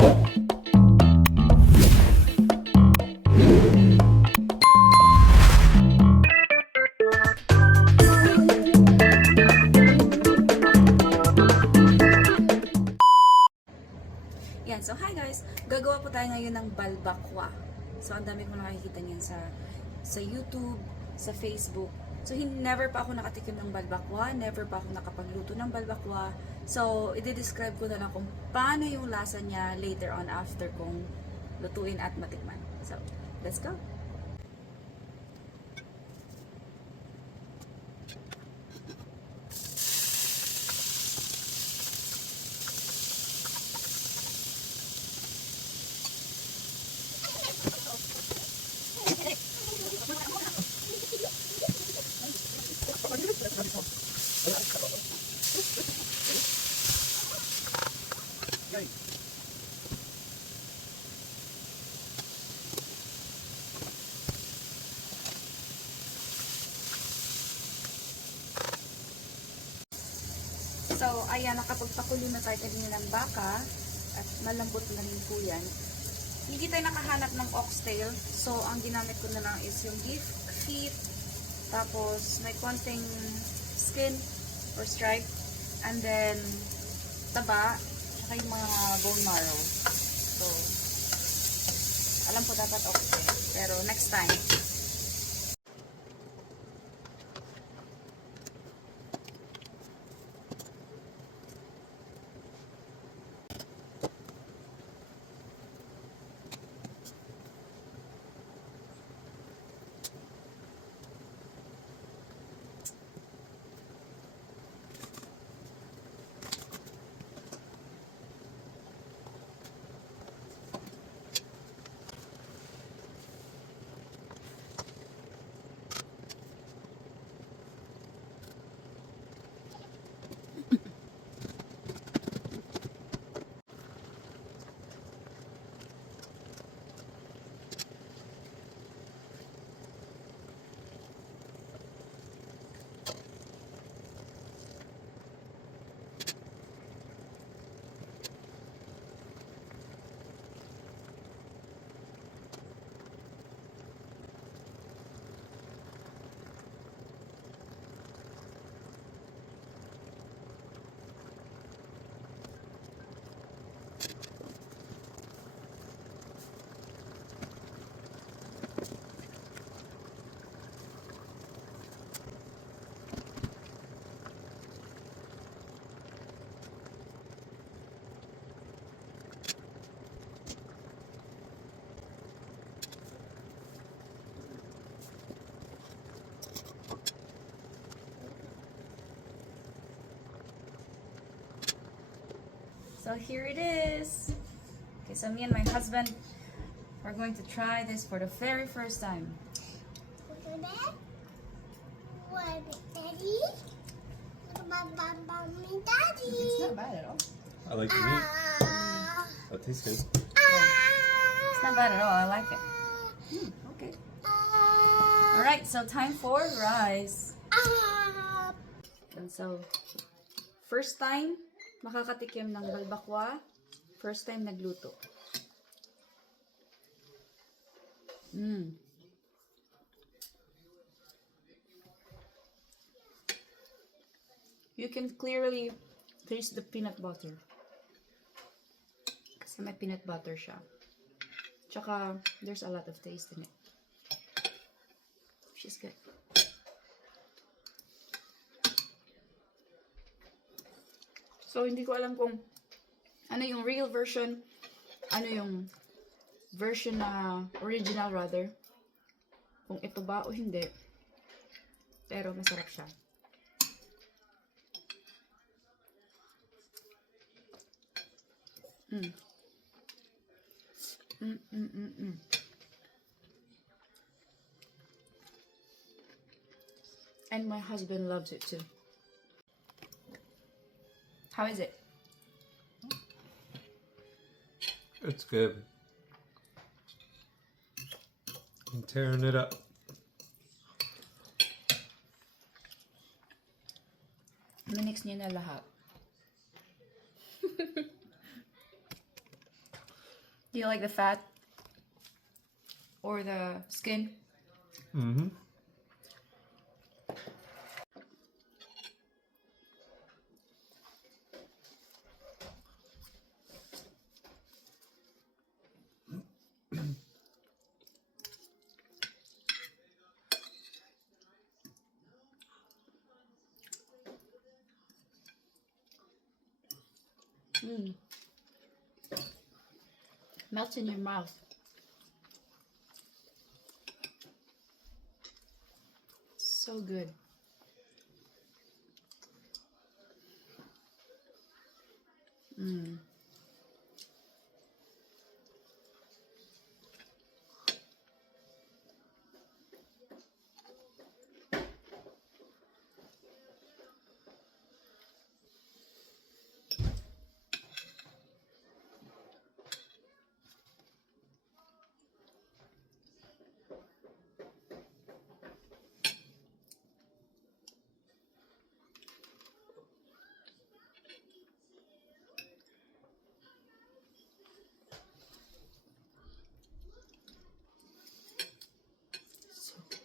Yan, so hi guys! Gagawa po tayo ngayon ng balbakwa. So ang dami ko nakikita niyan sa YouTube, sa Facebook. So never pa ako nakatikim ng balbakwa, never pa ako nakapagluto ng balbakwa. So i-describe ko na lang kung paano yung lasa niya later on after kong lutuin at matikman. So, let's go! So, ayan, nakapagpakulo na tayo kanina ng baka at malambot na rin po yan. Hindi tayo nakahanap ng oxtail. So, ang ginamit ko na lang is yung beef feet, tapos may konting skin or stripe, and then taba, saka yung mga bone marrow. So, alam ko dapat oxtail, pero next time. So here it is. Okay, so me and my husband are going to try this for the very first time. What, Daddy? What about Mommy, Daddy? It's not bad at all. I like the meat. That tastes good. It's not bad at all. I like it. Okay. Alright, so time for rice. And so, first time makakatikim ng balbakwa, first time nagluto. You can clearly taste the peanut butter. Kasi may peanut butter siya. Tsaka, there's a lot of taste in it. Which is good. So, hindi ko alam kung ano yung real version, ano yung version na original rather. Kung ito ba o hindi. Pero masarap siya. And my husband loves it too. How is it? It's good. I'm tearing it up. Minix niya na lahat. Do you like the fat? Or the skin? Mm-hmm. Mm. Melts in your mouth. So good. Mm. So good.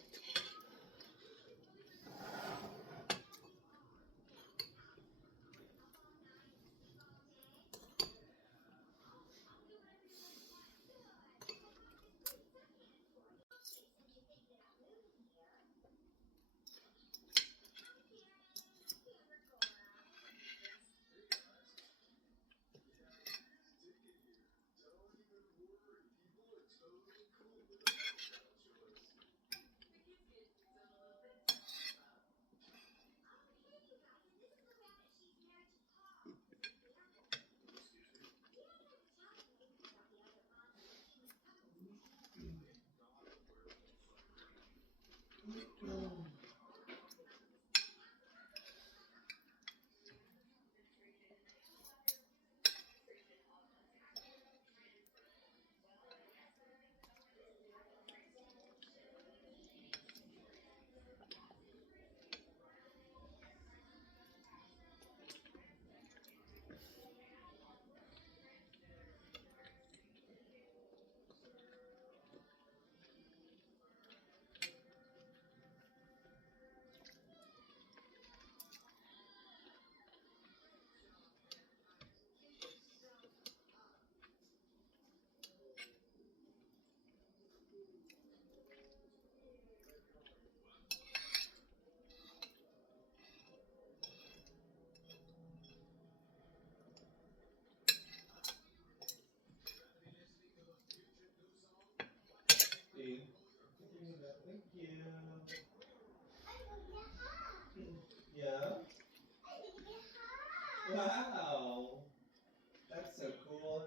Thank you. Yeah. Wow. That's so cool.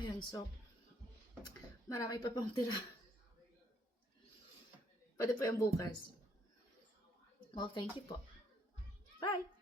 Ayun, so, marami pa pang tira. Pwede po yung bukas. Well, thank you po. Bye!